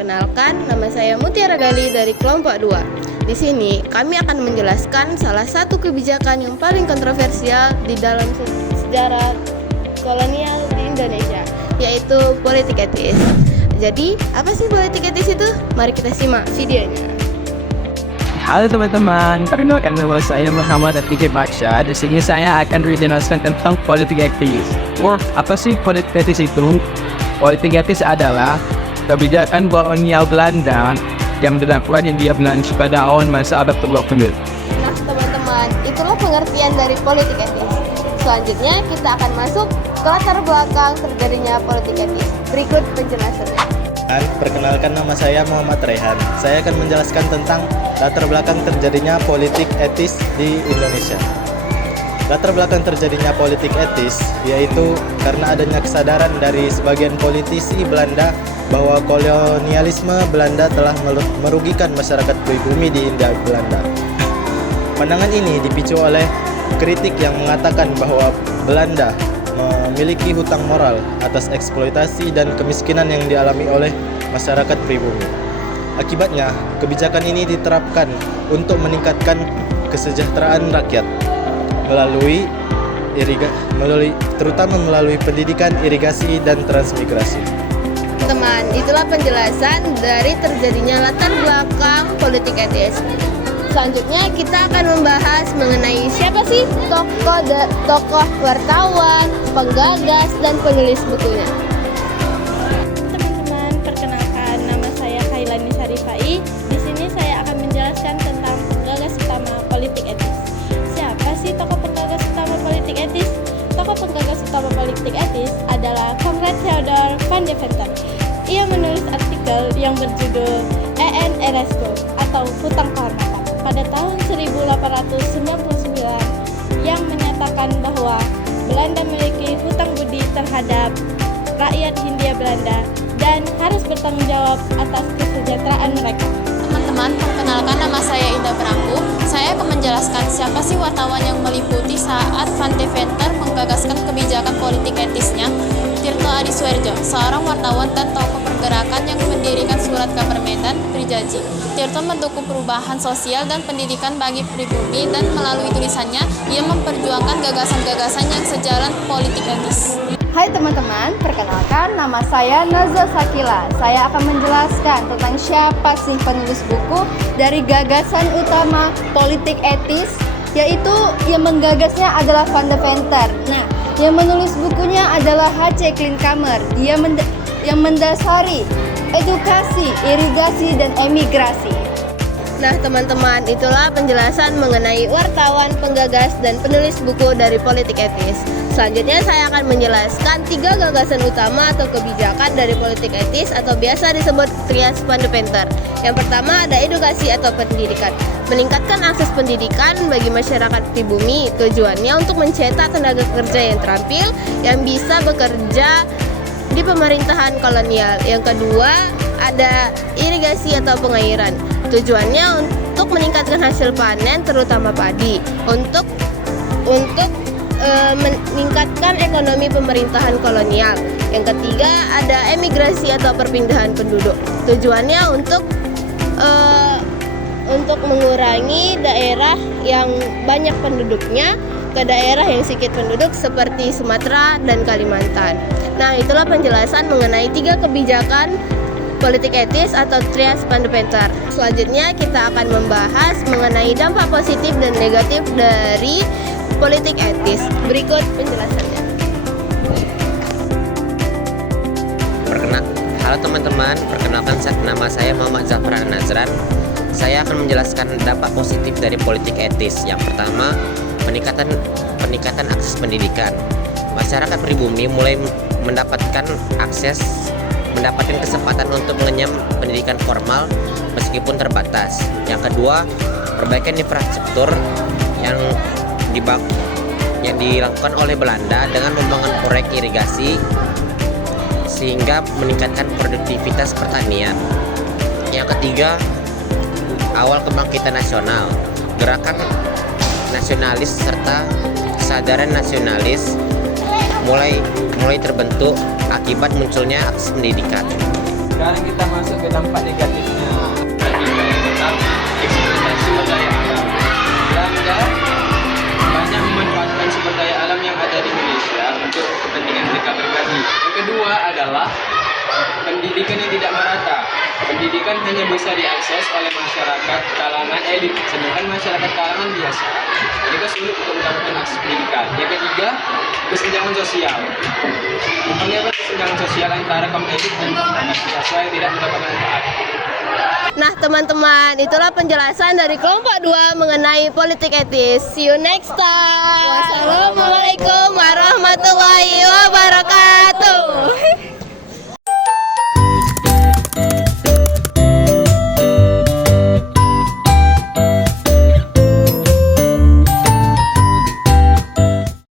Perkenalkan, nama saya Mutiara Gali dari kelompok 2. Di sini kami akan menjelaskan salah satu kebijakan yang paling kontroversial di dalam sejarah kolonial di Indonesia, yaitu politik etis. Jadi, apa sih politik etis itu? Mari kita simak videonya. Halo teman-teman, perkenalkan nama saya Muhammad Atiqi Baksha. Di sini saya akan menjelaskan tentang politik etis. Apa sih politik etis itu? Politik etis adalah kebijakan kolonial Belanda yang dilakukan Hindia Belanda pada awal masa abad ke-20. Nah teman-teman, itulah pengertian dari politik etis. Selanjutnya kita akan masuk ke latar belakang terjadinya politik etis. Berikut penjelasannya. Perkenalkan, nama saya Muhammad Rehan. Saya akan menjelaskan tentang latar belakang terjadinya politik etis di Indonesia. Latar belakang terjadinya politik etis yaitu karena adanya kesadaran dari sebagian politisi Belanda bahwa kolonialisme Belanda telah merugikan masyarakat pribumi di Hindia Belanda. Pandangan ini dipicu oleh kritik yang mengatakan bahwa Belanda memiliki hutang moral atas eksploitasi dan kemiskinan yang dialami oleh masyarakat pribumi. Akibatnya, kebijakan ini diterapkan untuk meningkatkan kesejahteraan rakyat terutama melalui pendidikan, irigasi, dan transmigrasi. Teman, itulah penjelasan dari terjadinya latar belakang politik etis. Selanjutnya kita akan membahas mengenai siapa sih tokoh wartawan, penggagas, dan penulis bukunya. Teman-teman, perkenalkan, nama saya Khailani Syarifai. Di sini saya akan menjelaskan tentang penggagas utama politik etis. Siapa sih tokoh penggagas utama politik etis? Tokoh penggagas utama politik etis adalah Comrade Theodor van de Venter. Ia menulis artikel yang berjudul EN RSCO atau Hutang Kehormatan pada tahun 1899 yang menyatakan bahwa Belanda memiliki hutang budi terhadap rakyat Hindia Belanda dan harus bertanggung jawab atas kesejahteraan mereka. Teman-teman, perkenalkan, nama saya Indah Berangku. Saya akan menjelaskan siapa sih wartawan yang meliputi saat Van de Venter menggagaskan kebijakan politik etisnya. Tirto Adi Suerjo, seorang wartawan dan tokoh pergerakan yang mendirikan surat kabar Medan, Prijaji. Tirto mendukung perubahan sosial dan pendidikan bagi pribumi dan melalui tulisannya, ia memperjuangkan gagasan-gagasan yang sejalan politik etis. Hai teman-teman, perkenalkan, nama saya Nazwa Sakila. Saya akan menjelaskan tentang siapa sih penulis buku dari gagasan utama politik etis, yaitu yang menggagasnya adalah Van de Venter. Nah, yang menulis bukunya adalah H.C. Klinkamer. Dia yang mendasari edukasi, irigasi, dan emigrasi. Nah teman-teman, itulah penjelasan mengenai wartawan, penggagas, dan penulis buku dari politik etis. Selanjutnya saya akan menjelaskan 3 gagasan utama atau kebijakan dari politik etis atau biasa disebut Trias Van de Venter. Yang pertama ada edukasi atau pendidikan. Meningkatkan akses pendidikan bagi masyarakat pribumi. Tujuannya untuk mencetak tenaga kerja yang terampil yang bisa bekerja di pemerintahan kolonial. Yang kedua ada irigasi atau pengairan. Tujuannya untuk meningkatkan hasil panen terutama padi, untuk meningkatkan ekonomi pemerintahan kolonial. Yang ketiga ada emigrasi atau perpindahan penduduk. Tujuannya untuk mengurangi daerah yang banyak penduduknya ke daerah yang sedikit penduduk seperti Sumatera dan Kalimantan. Nah, itulah penjelasan mengenai 3 kebijakan politik etis atau Trias Van de Venter. Selanjutnya kita akan membahas mengenai dampak positif dan negatif dari politik etis. Berikut penjelasannya. Halo teman-teman, perkenalkan nama saya Muhammad Zafran Nazran. Saya akan menjelaskan dampak positif dari politik etis. Yang pertama, peningkatan akses pendidikan. Masyarakat pribumi mulai mendapatkan kesempatan untuk mengenyam pendidikan formal meskipun terbatas. Yang kedua, perbaikan infrastruktur yang dilakukan oleh Belanda dengan membangun proyek irigasi sehingga meningkatkan produktivitas pertanian. Yang ketiga, awal kebangkitan nasional. Gerakan nasionalis serta kesadaran nasionalis mulai terbentuk akibat munculnya akses pendidikan. Sekarang kita masuk ke dampak negatifnya. Tentang eksploitasi sumber daya alam. Belanda banyak memanfaatkan sumber daya alam yang ada di Indonesia untuk kepentingan mereka pribadi. Yang kedua adalah pendidikan yang tidak merata. Pendidikan hanya bisa diakses oleh masyarakat kalangan elit, sedangkan masyarakat kalangan biasa mereka sulit untuk mendapatkan akses pendidikan. Yang ketiga, kesenjangan sosial. Terdapat kesenjangan sosial antara kaum elit dan kaum biasa yang tidak mendapatkan manfaat. Nah teman-teman, itulah penjelasan dari kelompok 2 mengenai politik etis. See you next time. Wassalamualaikum warahmatullahi wabarakatuh.